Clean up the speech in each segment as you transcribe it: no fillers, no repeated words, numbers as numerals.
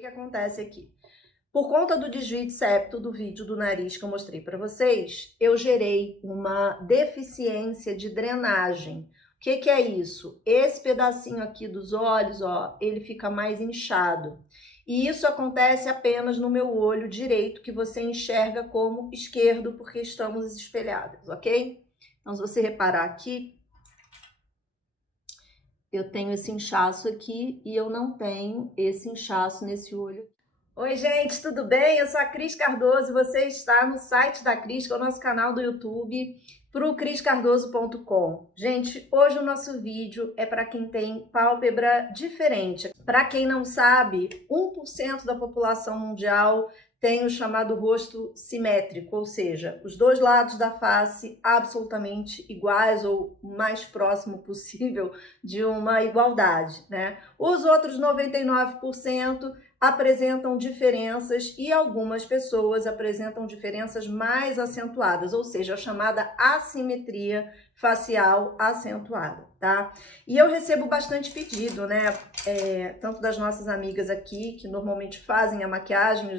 que acontece aqui? Por conta do desvio de septo do vídeo do nariz que eu mostrei para vocês, eu gerei uma deficiência de drenagem. O que é isso? Esse pedacinho aqui dos olhos, ó, ele fica mais inchado. E isso acontece apenas no meu olho direito, que você enxerga como esquerdo, porque estamos espelhadas, ok? Então, se você reparar aqui, eu tenho esse inchaço aqui e eu não tenho esse inchaço nesse olho. Oi, gente, tudo bem? Eu sou a Cris Cardoso e você está no site da Cris, que é o nosso canal do YouTube, para o criscardoso.com. Gente, hoje o nosso vídeo é para quem tem pálpebra diferente. Para quem não sabe, 1% da população mundial tem o chamado rosto simétrico, ou seja, os dois lados da face absolutamente iguais ou o mais próximo possível de uma igualdade, né? Os outros 99% apresentam diferenças e algumas pessoas apresentam diferenças mais acentuadas, ou seja, a chamada assimetria facial acentuada, tá? E eu recebo bastante pedido, né? Tanto das nossas amigas aqui, que normalmente fazem a maquiagem,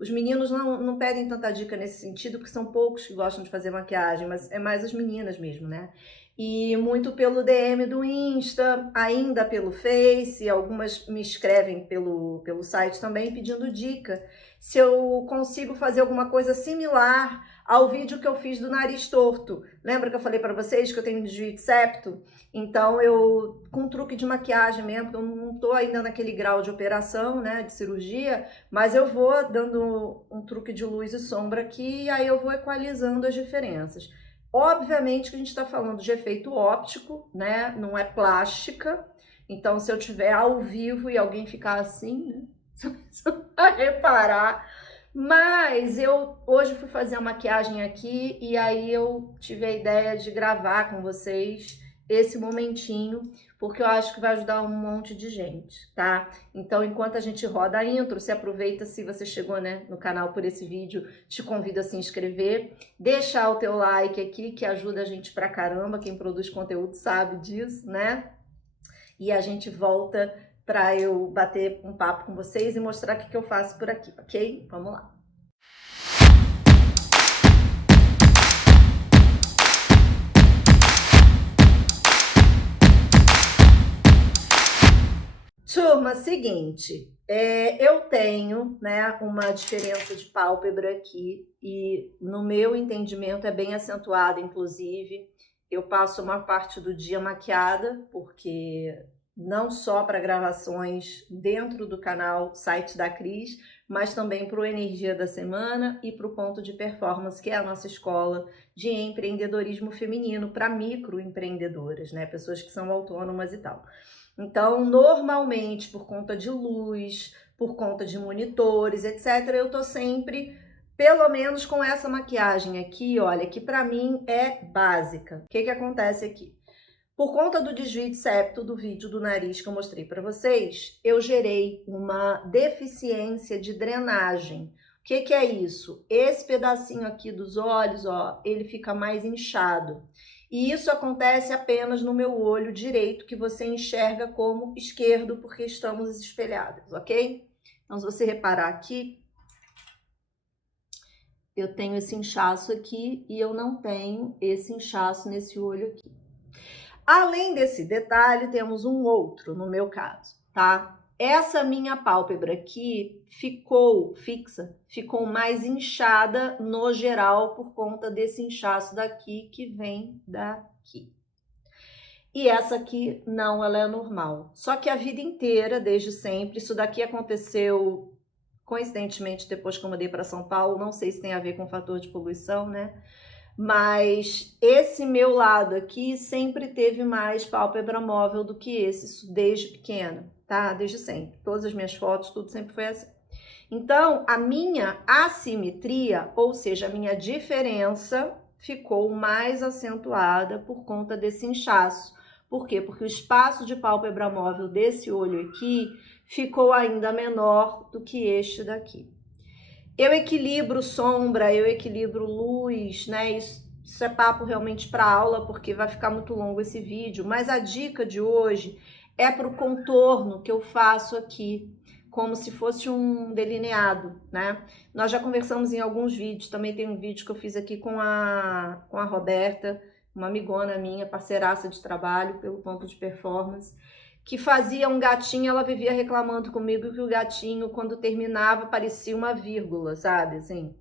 os meninos não pedem tanta dica nesse sentido, porque são poucos que gostam de fazer maquiagem, mas é mais as meninas mesmo, né? E muito pelo DM do Insta, ainda pelo Face, algumas me escrevem pelo site também pedindo dica se eu consigo fazer alguma coisa similar ao vídeo que eu fiz do nariz torto. Lembra que eu falei para vocês que eu tenho desvio de septo? Então eu, com truque de maquiagem mesmo, eu não tô ainda naquele grau de operação, né, de cirurgia, mas eu vou dando um truque de luz e sombra aqui e aí eu vou equalizando as diferenças. Obviamente que a gente está falando de efeito óptico, né? Não é plástica. Então, se eu tiver ao vivo e alguém ficar assim, né? Você vai reparar. Mas eu hoje fui fazer a maquiagem aqui e aí eu tive a ideia de gravar com vocês esse momentinho, porque eu acho que vai ajudar um monte de gente, tá? Então, enquanto a gente roda a intro, se aproveita, se você chegou, né, no canal por esse vídeo, te convido a se inscrever, deixar o teu like aqui, que ajuda a gente pra caramba, quem produz conteúdo sabe disso, né? E a gente volta para eu bater um papo com vocês e mostrar o que eu faço por aqui, ok? Vamos lá. Turma, seguinte, eu tenho, né, uma diferença de pálpebra aqui e no meu entendimento é bem acentuada, inclusive. Eu passo uma parte do dia maquiada, porque não só para gravações dentro do canal site da Cris, mas também para o Energia da Semana e para o Ponto de Performance, que é a nossa escola de empreendedorismo feminino para microempreendedoras, né, pessoas que são autônomas e tal. Então, normalmente, por conta de luz, por conta de monitores, etc., eu tô sempre, pelo menos com essa maquiagem aqui, olha, que pra mim é básica. O que acontece aqui? Por conta do desvio de septo do vídeo do nariz que eu mostrei para vocês, eu gerei uma deficiência de drenagem. O que é isso? Esse pedacinho aqui dos olhos, ó, ele fica mais inchado. E isso acontece apenas no meu olho direito, que você enxerga como esquerdo, porque estamos espelhadas, ok? Então, se você reparar aqui, eu tenho esse inchaço aqui e eu não tenho esse inchaço nesse olho aqui. Além desse detalhe, temos um outro no meu caso, tá? Essa minha pálpebra aqui ficou fixa, ficou mais inchada no geral por conta desse inchaço daqui que vem daqui. E essa aqui não, ela é normal. Só que a vida inteira, desde sempre, isso daqui aconteceu coincidentemente depois que eu mudei para São Paulo, não sei se tem a ver com o fator de poluição, né? Mas esse meu lado aqui sempre teve mais pálpebra móvel do que esse, isso desde pequena, tá? Desde sempre. Todas as minhas fotos, tudo sempre foi assim. Então, a minha assimetria, ou seja, a minha diferença, ficou mais acentuada por conta desse inchaço. Por quê? Porque o espaço de pálpebra móvel desse olho aqui ficou ainda menor do que este daqui. Eu equilibro sombra, eu equilibro luz, né? Isso é papo realmente para aula, porque vai ficar muito longo esse vídeo. Mas a dica de hoje é para o contorno que eu faço aqui, como se fosse um delineado, né? Nós já conversamos em alguns vídeos, também tem um vídeo que eu fiz aqui com a Roberta, uma amigona minha, parceiraça de trabalho pelo ponto de performance, que fazia um gatinho, ela vivia reclamando comigo que o gatinho, quando terminava, parecia uma vírgula, sabe, assim.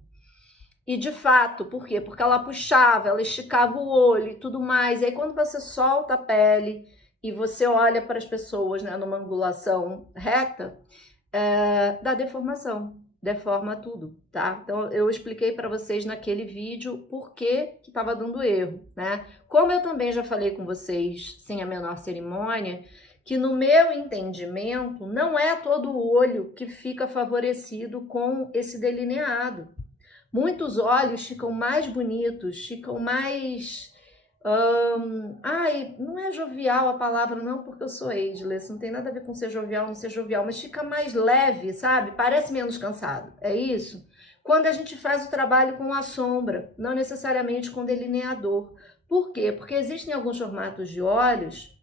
E de fato, por quê? Porque ela puxava, ela esticava o olho e tudo mais, e aí quando você solta a pele e você olha para as pessoas, né, numa angulação reta, dá deformação, deforma tudo, tá? Então eu expliquei para vocês naquele vídeo por que estava dando erro, né? Como eu também já falei com vocês, sem a menor cerimônia, que no meu entendimento não é todo o olho que fica favorecido com esse delineado. Muitos olhos ficam mais bonitos, ficam mais... não é jovial a palavra não, porque eu sou ageless, não tem nada a ver com ser jovial ou não ser jovial, mas fica mais leve, sabe? Parece menos cansado, é isso? Quando a gente faz o trabalho com a sombra, não necessariamente com delineador. Por quê? Porque existem alguns formatos de olhos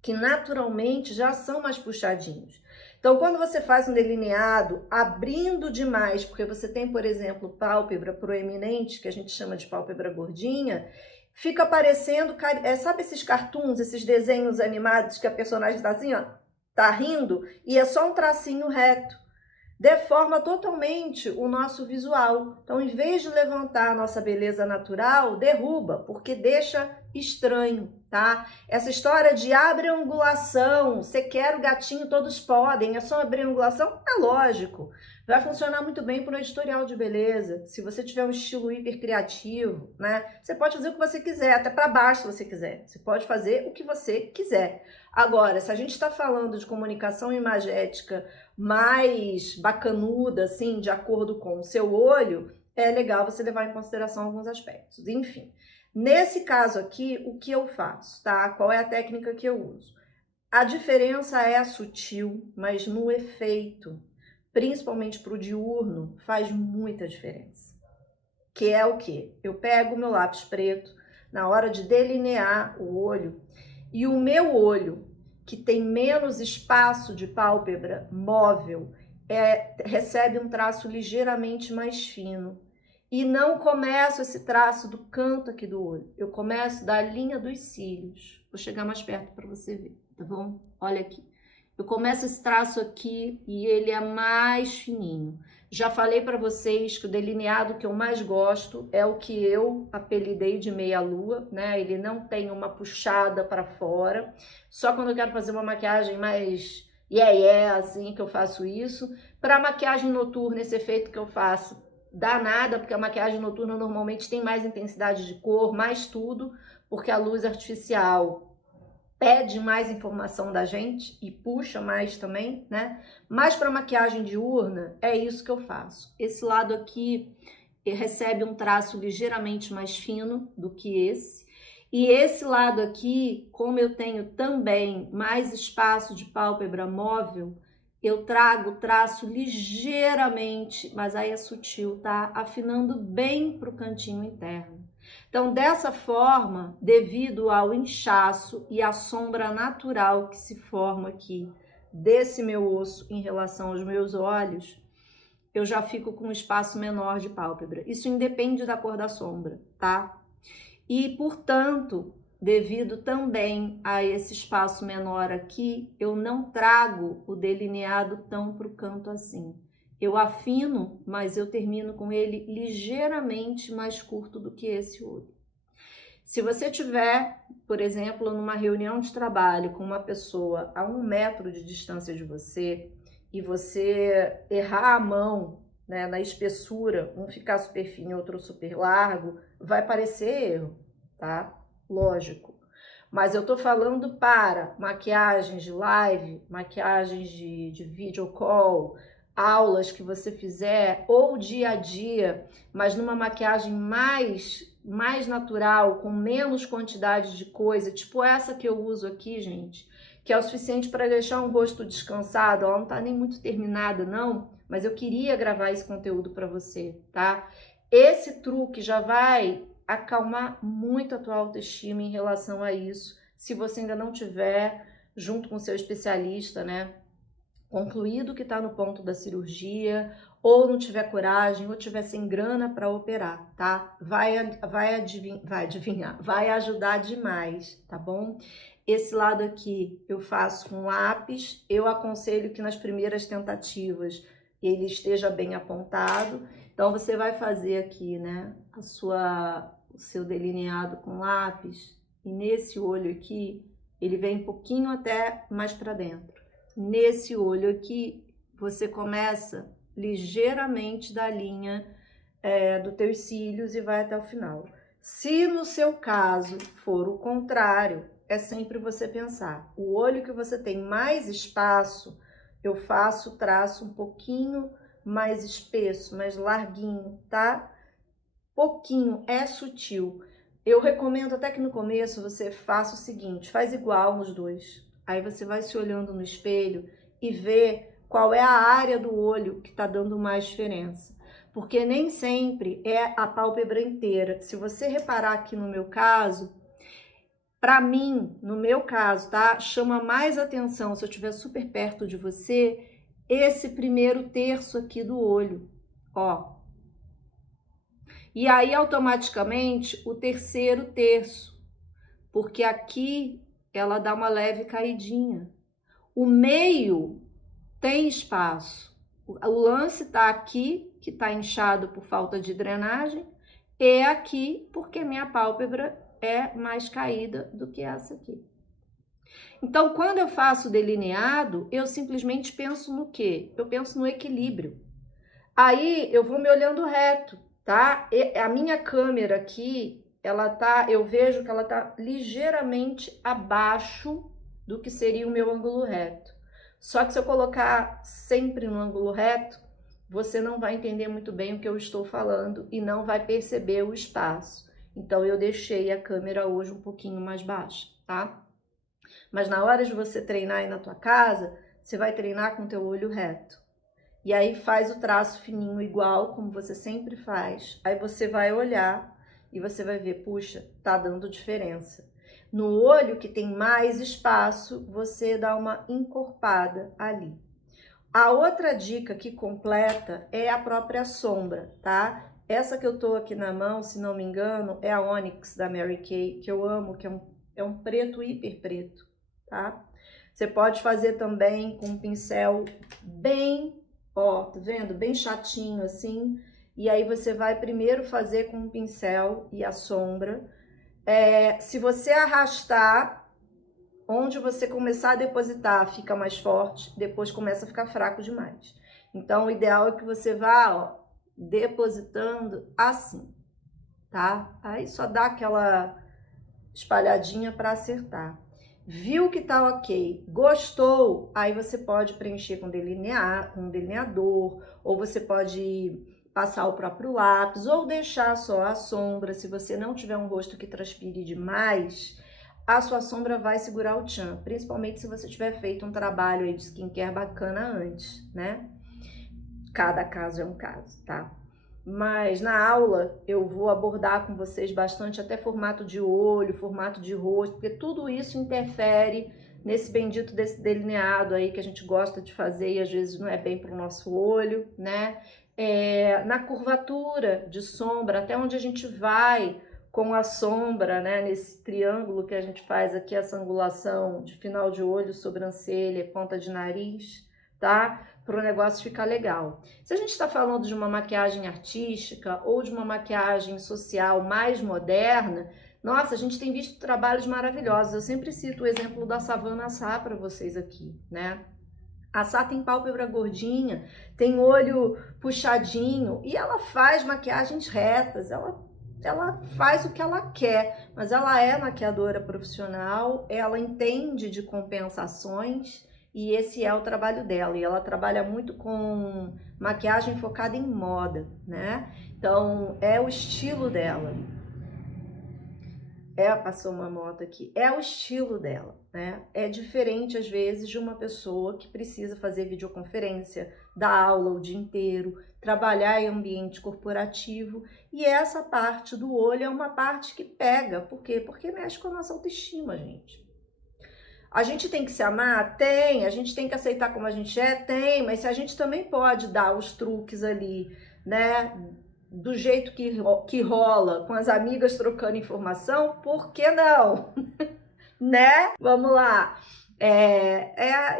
que naturalmente já são mais puxadinhos. Então, quando você faz um delineado abrindo demais, porque você tem, por exemplo, pálpebra proeminente, que a gente chama de pálpebra gordinha, fica parecendo, sabe esses cartoons, esses desenhos animados que a personagem está assim, ó, tá rindo, e é só um tracinho reto. Deforma totalmente o nosso visual. Então, em vez de levantar a nossa beleza natural, derruba, porque deixa estranho, tá? Essa história de abre angulação, você quer o gatinho, todos podem, é só abrir angulação? É lógico. Vai funcionar muito bem para um editorial de beleza. Se você tiver um estilo hiper criativo, né? Você pode fazer o que você quiser, até para baixo se você quiser. Você pode fazer o que você quiser. Agora, se a gente está falando de comunicação imagética mais bacanuda, assim, de acordo com o seu olho, é legal você levar em consideração alguns aspectos. Enfim, nesse caso aqui, o que eu faço, tá? Qual é a técnica que eu uso? A diferença é sutil, mas no efeito, principalmente para o diurno, faz muita diferença. Que é o quê? Eu pego o meu lápis preto na hora de delinear o olho e o meu olho, que tem menos espaço de pálpebra móvel, recebe um traço ligeiramente mais fino. E não começo esse traço do canto aqui do olho, eu começo da linha dos cílios. Vou chegar mais perto para você ver, tá bom? Olha aqui. Eu começo esse traço aqui e ele é mais fininho. Já falei para vocês que o delineado que eu mais gosto é o que eu apelidei de meia-lua, né? Ele não tem uma puxada para fora. Só quando eu quero fazer uma maquiagem mais assim que eu faço isso. Para maquiagem noturna, esse efeito que eu faço dá nada, porque a maquiagem noturna normalmente tem mais intensidade de cor, mais tudo, porque a luz artificial pede mais informação da gente e puxa mais também, né? Mas para maquiagem diurna, é isso que eu faço. Esse lado aqui recebe um traço ligeiramente mais fino do que esse. E esse lado aqui, como eu tenho também mais espaço de pálpebra móvel, eu trago o traço ligeiramente, mas aí é sutil, tá? Afinando bem para o cantinho interno. Então, dessa forma, devido ao inchaço e à sombra natural que se forma aqui desse meu osso em relação aos meus olhos, eu já fico com um espaço menor de pálpebra. Isso independe da cor da sombra, tá? E, portanto, devido também a esse espaço menor aqui, eu não trago o delineado tão para o canto assim. Eu afino, mas eu termino com ele ligeiramente mais curto do que esse olho. Se você tiver, por exemplo, numa reunião de trabalho com uma pessoa a 1 metro de distância de você e você errar a mão, né, na espessura, um ficar super fino, outro super largo, vai parecer erro, tá? Lógico. Mas eu tô falando para maquiagens de live, maquiagens de video call, aulas que você fizer ou dia a dia, mas numa maquiagem mais natural, com menos quantidade de coisa, tipo essa que eu uso aqui, gente, que é o suficiente para deixar um rosto descansado. Ela não tá nem muito terminada, não, mas eu queria gravar esse conteúdo para você, tá? Esse truque já vai acalmar muito a tua autoestima em relação a isso, se você ainda não tiver junto com o seu especialista, né, concluído que está no ponto da cirurgia, ou não tiver coragem, ou tiver sem grana para operar, tá? Vai adivinhar, vai ajudar demais, tá bom? Esse lado aqui eu faço com lápis, eu aconselho que nas primeiras tentativas ele esteja bem apontado. Então você vai fazer aqui, né, o seu delineado com lápis, e nesse olho aqui, ele vem um pouquinho até mais para dentro. Nesse olho aqui, você começa ligeiramente da linha dos teus cílios e vai até o final. Se no seu caso for o contrário, é sempre você pensar, o olho que você tem mais espaço, eu faço o traço um pouquinho mais espesso, mais larguinho, tá? Pouquinho, é sutil. Eu recomendo até que no começo você faça o seguinte, faz igual nos dois. Aí você vai se olhando no espelho e vê qual é a área do olho que tá dando mais diferença. Porque nem sempre é a pálpebra inteira. Se você reparar aqui no meu caso, para mim, no meu caso, tá? Chama mais atenção, se eu estiver super perto de você, esse primeiro terço aqui do olho, ó. E aí, automaticamente, o terceiro terço, porque aqui ela dá uma leve caidinha. O meio tem espaço. O lance tá aqui, que tá inchado por falta de drenagem, e aqui, porque minha pálpebra é mais caída do que essa aqui. Então, quando eu faço delineado, eu simplesmente penso no quê? Eu penso no equilíbrio. Aí, eu vou me olhando reto, tá? E a minha câmera aqui, eu vejo que ela tá ligeiramente abaixo do que seria o meu ângulo reto. Só que se eu colocar sempre no ângulo reto, você não vai entender muito bem o que eu estou falando e não vai perceber o espaço. Então, eu deixei a câmera hoje um pouquinho mais baixa, tá? Mas na hora de você treinar aí na tua casa, você vai treinar com o teu olho reto. E aí faz o traço fininho igual, como você sempre faz. Aí você vai olhar e você vai ver, puxa, tá dando diferença. No olho que tem mais espaço, você dá uma encorpada ali. A outra dica que completa é a própria sombra, tá? Essa que eu tô aqui na mão, se não me engano, é a Onyx da Mary Kay, que eu amo, que é um preto hiper preto, tá? Você pode fazer também com um pincel bem, ó, tá vendo? Bem chatinho assim. E aí você vai primeiro fazer com o pincel e a sombra. Se você arrastar, onde você começar a depositar fica mais forte, depois começa a ficar fraco demais. Então, o ideal é que você vá, ó, depositando assim, tá? Aí só dá aquela espalhadinha para acertar. Viu que tá ok, gostou, aí você pode preencher com delineador, ou você pode passar o próprio lápis, ou deixar só a sombra. Se você não tiver um rosto que transpire demais, a sua sombra vai segurar o tchan, principalmente se você tiver feito um trabalho aí de skincare bacana antes, né? Cada caso é um caso, tá? Mas na aula eu vou abordar com vocês bastante até formato de olho, formato de rosto, porque tudo isso interfere nesse bendito desse delineado aí que a gente gosta de fazer e às vezes não é bem para o nosso olho, né? Na curvatura de sombra, até onde a gente vai com a sombra, né? Nesse triângulo que a gente faz aqui, essa angulação de final de olho, sobrancelha, ponta de nariz, tá? Para o negócio ficar legal. Se a gente está falando de uma maquiagem artística ou de uma maquiagem social mais moderna, nossa, a gente tem visto trabalhos maravilhosos. Eu sempre cito o exemplo da Savannah Sá para vocês aqui, né? A Sá tem pálpebra gordinha, tem olho puxadinho e ela faz maquiagens retas, ela faz o que ela quer, mas ela é maquiadora profissional, ela entende de compensações e esse é o trabalho dela. E ela trabalha muito com maquiagem focada em moda, né? Então, é o estilo dela. Passou uma moto aqui. É o estilo dela, né? É diferente, às vezes, de uma pessoa que precisa fazer videoconferência, dar aula o dia inteiro, trabalhar em ambiente corporativo. E essa parte do olho é uma parte que pega. Por quê? Porque mexe com a nossa autoestima, gente. A gente tem que se amar? Tem. A gente tem que aceitar como a gente é? Tem. Mas se a gente também pode dar os truques ali, né? Do jeito que rola, com as amigas trocando informação, por que não? Né? Vamos lá.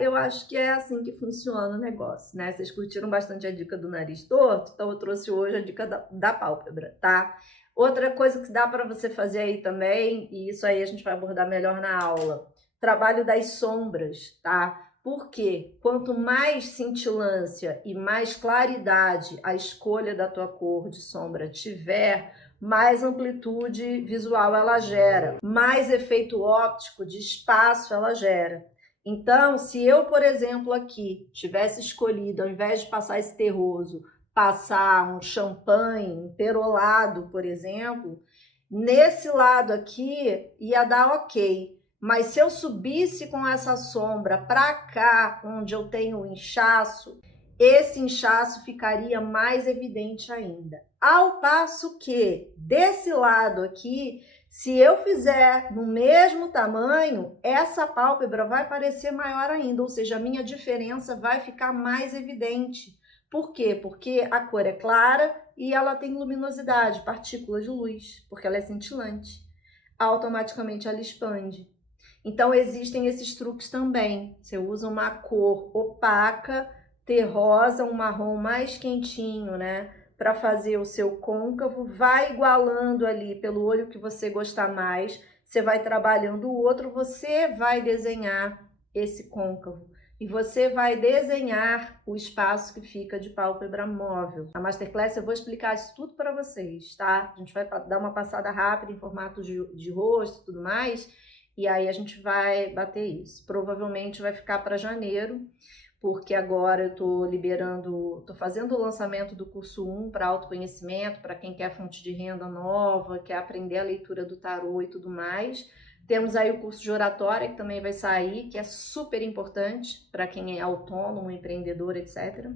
Eu acho que é assim que funciona o negócio, né? Vocês curtiram bastante a dica do nariz torto, então eu trouxe hoje a dica da pálpebra, tá? Outra coisa que dá para você fazer aí também, e isso aí a gente vai abordar melhor na aula, trabalho das sombras, tá? Porque quanto mais cintilância e mais claridade a escolha da tua cor de sombra tiver, mais amplitude visual ela gera, mais efeito óptico de espaço ela gera. Então, se eu, por exemplo, aqui tivesse escolhido, ao invés de passar esse terroso, passar um champanhe, um perolado, por exemplo, nesse lado aqui ia dar ok. Mas se eu subisse com essa sombra para cá, onde eu tenho o inchaço, esse inchaço ficaria mais evidente ainda. Ao passo que, desse lado aqui, se eu fizer no mesmo tamanho, essa pálpebra vai parecer maior ainda, ou seja, a minha diferença vai ficar mais evidente. Por quê? Porque a cor é clara e ela tem luminosidade, partículas de luz, porque ela é cintilante. Automaticamente ela expande. Então, existem esses truques também. Você usa uma cor opaca, terrosa, um marrom mais quentinho, né? Para fazer o seu côncavo, vai igualando ali pelo olho que você gostar mais, você vai trabalhando o outro, você vai desenhar esse côncavo e você vai desenhar o espaço que fica de pálpebra móvel. Na Masterclass eu vou explicar isso tudo para vocês, tá? A gente vai dar uma passada rápida em formato de rosto e tudo mais, e aí a gente vai bater isso. Provavelmente vai ficar para janeiro, porque agora eu tô fazendo o lançamento do curso 1 para autoconhecimento, para quem quer fonte de renda nova, quer aprender a leitura do tarô e tudo mais. Temos aí o curso de oratória, que também vai sair, que é super importante para quem é autônomo, empreendedor, etc.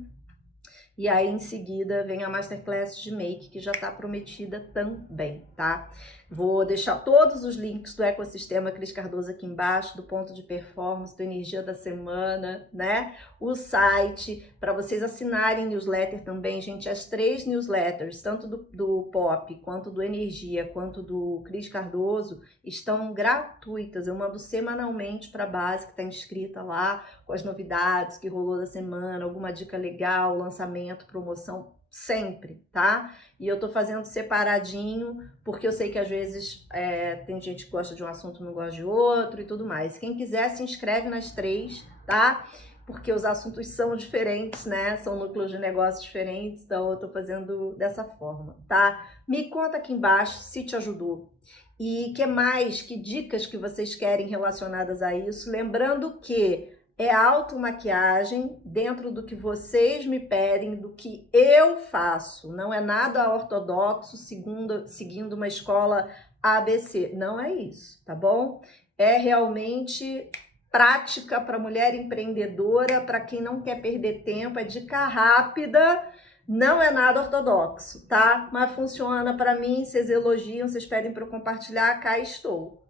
E aí, em seguida, vem a Masterclass de Make, que já está prometida também, tá? Vou deixar todos os links do ecossistema Cris Cardoso aqui embaixo, do ponto de performance, do energia da semana, né? O site, para vocês assinarem newsletter também, gente, as 3 newsletters, tanto do Pop, quanto do Energia, quanto do Cris Cardoso, estão gratuitas. Eu mando semanalmente para a base que está inscrita lá, com as novidades que rolou da semana, alguma dica legal, lançamento, promoção, sempre, tá? E eu tô fazendo separadinho, porque eu sei que às vezes tem gente que gosta de um assunto e não gosta de outro e tudo mais. Quem quiser se inscreve nas 3, tá? Porque os assuntos são diferentes, né? São núcleos de negócios diferentes, então eu tô fazendo dessa forma, tá? Me conta aqui embaixo se te ajudou. E que dicas que vocês querem relacionadas a isso? Lembrando que é automaquiagem dentro do que vocês me pedem, do que eu faço. Não é nada ortodoxo, seguindo uma escola ABC. Não é isso, tá bom? É realmente prática para mulher empreendedora, para quem não quer perder tempo, é dica rápida, não é nada ortodoxo, tá? Mas funciona para mim, vocês elogiam, vocês pedem para eu compartilhar, cá estou.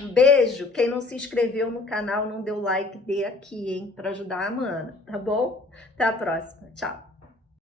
Um beijo. Quem não se inscreveu no canal, não deu like, dê aqui, hein? Para ajudar a Mana, tá bom? Até a próxima. Tchau.